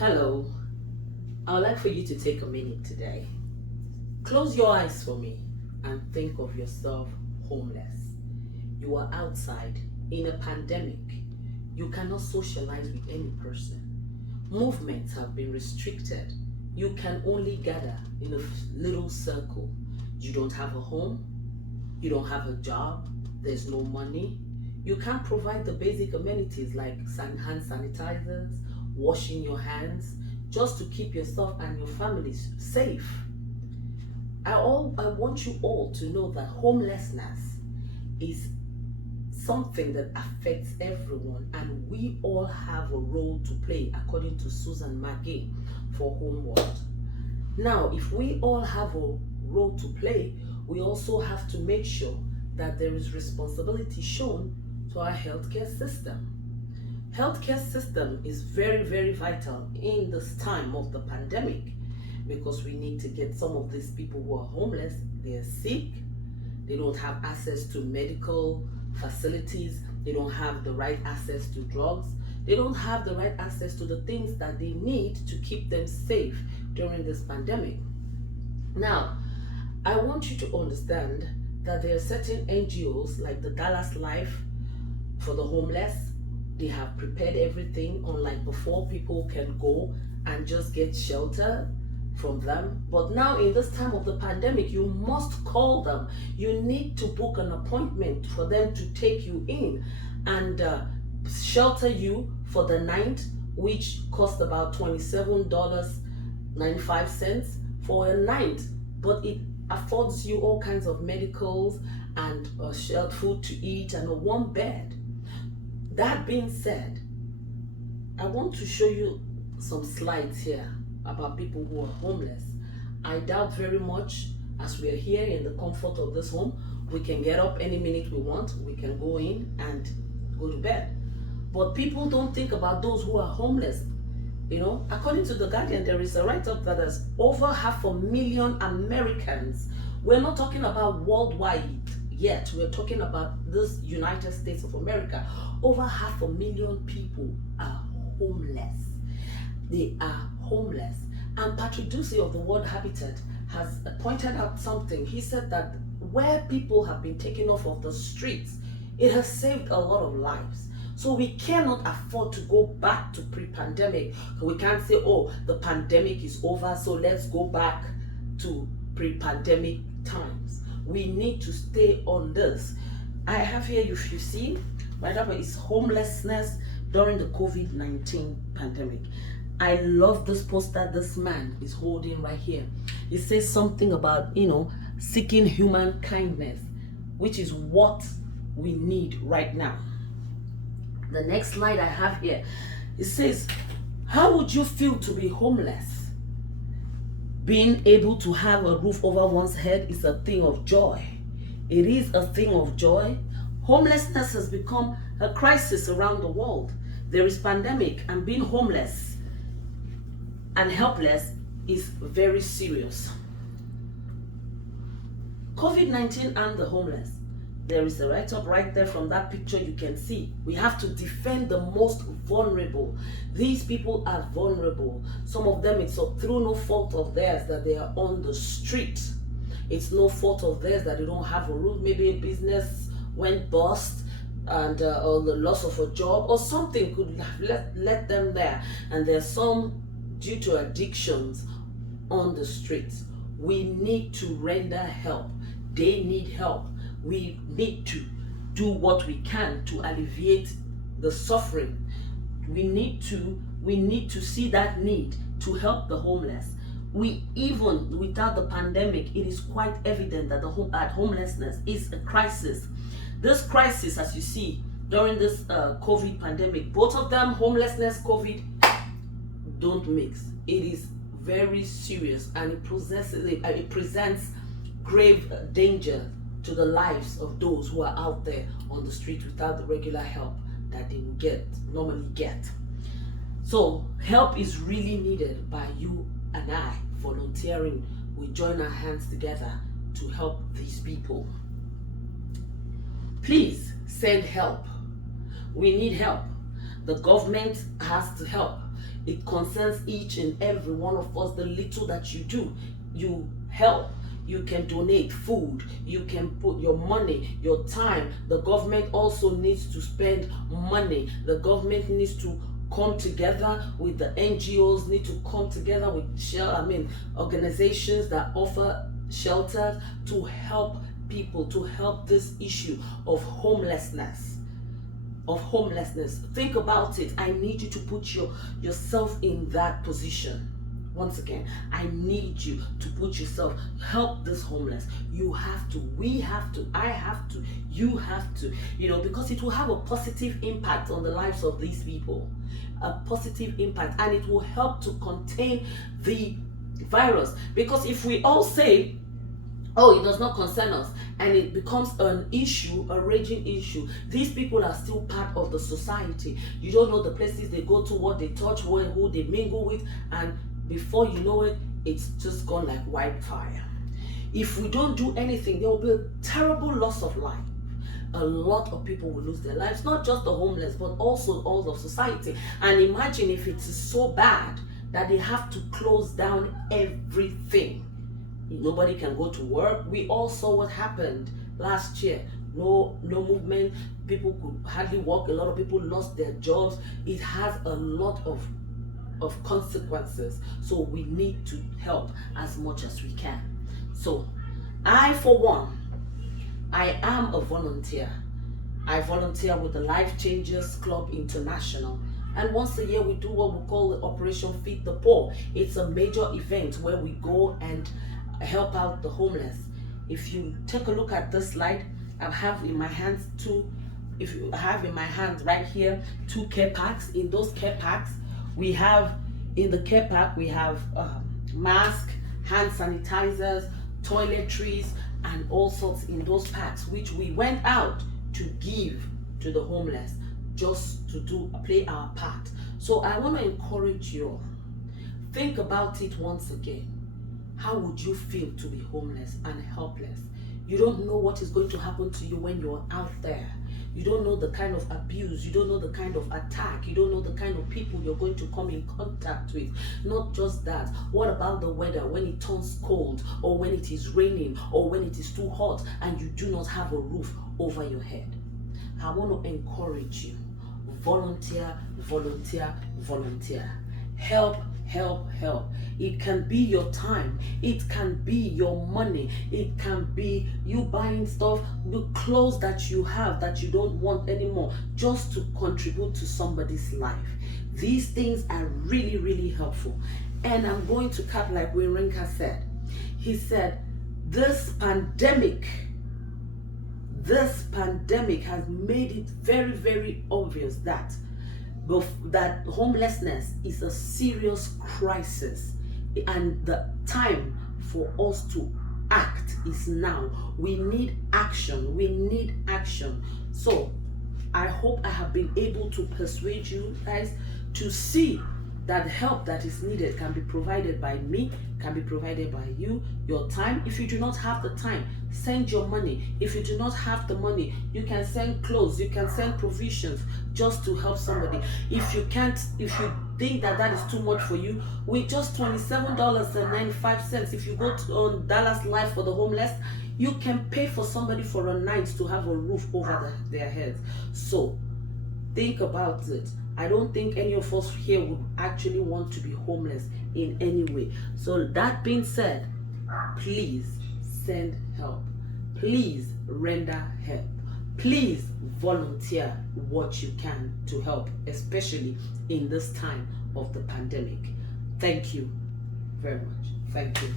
Hello, I would like for you to take a minute today. Close your eyes for me and think of yourself homeless. You are outside in a pandemic. You cannot socialize with any person. Movements have been restricted. You can only gather in a little circle. You don't have a home. You don't have a job. There's no money. You can't provide the basic amenities like hand sanitizers, washing your hands, just to keep yourself and your families safe. I want you all to know that homelessness is something that affects everyone, and we all have a role to play, according to Susan McGee for Homeworld. Now, if we all have a role to play, we also have to make sure that there is responsibility shown to our healthcare system. Healthcare system is very, very vital in this time of the pandemic, because we need to get some of these people who are homeless. They're sick, they don't have access to medical facilities, they don't have the right access to drugs, they don't have the right access to the things that they need to keep them safe during this pandemic. Now, I want you to understand that there are certain NGOs like the Dallas Life for the homeless. They have prepared everything, unlike before people can go and just get shelter from them. But now, in this time of the pandemic, you must call them. You need to book an appointment for them to take you in and shelter you for the night, which costs about $27.95 for a night. But it affords you all kinds of medicals and shelter, food to eat, and a warm bed. That being said, I want to show you some slides here about people who are homeless. I doubt very much, as we are here in the comfort of this home, we can get up any minute we want, we can go in and go to bed. But people don't think about those who are homeless. According to The Guardian, there is a write-up that there's over 500,000 Americans. We're not talking about worldwide yet. We're talking about this United States of America. Over 500,000 people are homeless. They are homeless. And Patrick Ducey of the World Habitat has pointed out something. He said that where people have been taken off of the streets, it has saved a lot of lives. So we cannot afford to go back to pre-pandemic. We can't say, oh, the pandemic is over, so let's go back to pre-pandemic times. We need to stay on this. I have here, if you see, my number is homelessness during the COVID-19 pandemic. I love this poster this man is holding right here. It says something about, seeking human kindness, which is what we need right now. The next slide I have here, it says, how would you feel to be homeless? Being able to have a roof over one's head is a thing of joy. It is a thing of joy. Homelessness has become a crisis around the world. There is pandemic, and being homeless and helpless is very serious. COVID-19 and the homeless. There is a write-up right there from that picture you can see. We have to defend the most vulnerable. These people are vulnerable. Some of them, it's through no fault of theirs that they are on the street. It's no fault of theirs that they don't have a roof. Maybe a business went bust, and or the loss of a job or something could have let them there. And there's some due to addictions on the streets. We need to render help. They need help. We need to do what we can to alleviate the suffering. We need to see that need to help the homeless. Even without the pandemic, it is quite evident that homelessness is a crisis. This crisis, as you see, during this COVID pandemic, both of them, homelessness, COVID, don't mix. It is very serious, and it presents grave danger to the lives of those who are out there on the street without the regular help that they will normally get. So help is really needed by you and I. Volunteering, we join our hands together to help these people. Please send help. We need help. The government has to help. It concerns each and every one of us. The little that you do, you help. You can donate food, you can put your money, your time. The government also needs to spend money. The government needs to come together with the NGOs, need to come together with organizations that offer shelters to help people, to help this issue of homelessness. Think about it. I need you to put yourself in that position. Once again, I need you to put yourself, help this homeless. You have to, we have to, I have to, you have to, because it will have a positive impact on the lives of these people. A positive impact, and it will help to contain the virus. Because if we all say, oh, it does not concern us, and it becomes an issue, a raging issue, these people are still part of the society. You don't know the places they go to, what they touch, who they mingle with, and before you know it, it's just gone like wildfire. If we don't do anything, there will be a terrible loss of life. A lot of people will lose their lives, not just the homeless, but also all of society. And imagine if it is so bad that they have to close down everything. Nobody can go to work. We all saw what happened last year. No movement. People could hardly walk. A lot of people lost their jobs. It has a lot of consequences. So we need to help as much as we can. So I, for one, I am a volunteer. I volunteer with the Life Changers Club International. And once a year we do what we call the Operation Feed the Poor. It's a major event where we go and help out the homeless. If you take a look at this slide, I have in my hands right here, 2 care packs. In those care packs, we have, in the care pack, we have masks, hand sanitizers, toiletries, and all sorts in those packs, which we went out to give to the homeless, just to play our part. So I want to encourage you all, think about it once again. How would you feel to be homeless and helpless? You don't know what is going to happen to you when you're out there. You don't know the kind of abuse, you don't know the kind of attack, you don't know the kind of people you're going to come in contact with. Not just that, what about the weather when it turns cold, or when it is raining, or when it is too hot and you do not have a roof over your head? I want to encourage you, volunteer, volunteer, volunteer. Help, help, help. It can be your time, it can be your money, it can be you buying stuff, the clothes that you have that you don't want anymore, just to contribute to somebody's life. These things are really, really helpful. And I'm going to cap like Wirinka said. He said, this pandemic has made it very, very obvious that homelessness is a serious crisis, and the time for us to act is now. We need action. We need action. So I hope I have been able to persuade you guys to see that help that is needed can be provided by me, can be provided by you. Your time, if you do not have the time, send your money. If you do not have the money, you can send clothes, you can send provisions just to help somebody. If you can't, if you think that is too much for you, with just $27.95, if you go on Dallas Life for the Homeless, you can pay for somebody for a night to have a roof over their heads. So think about it. I don't think any of us here would actually want to be homeless in any way. So that being said, please send help. Please render help. Please volunteer what you can to help, especially in this time of the pandemic. Thank you very much. Thank you.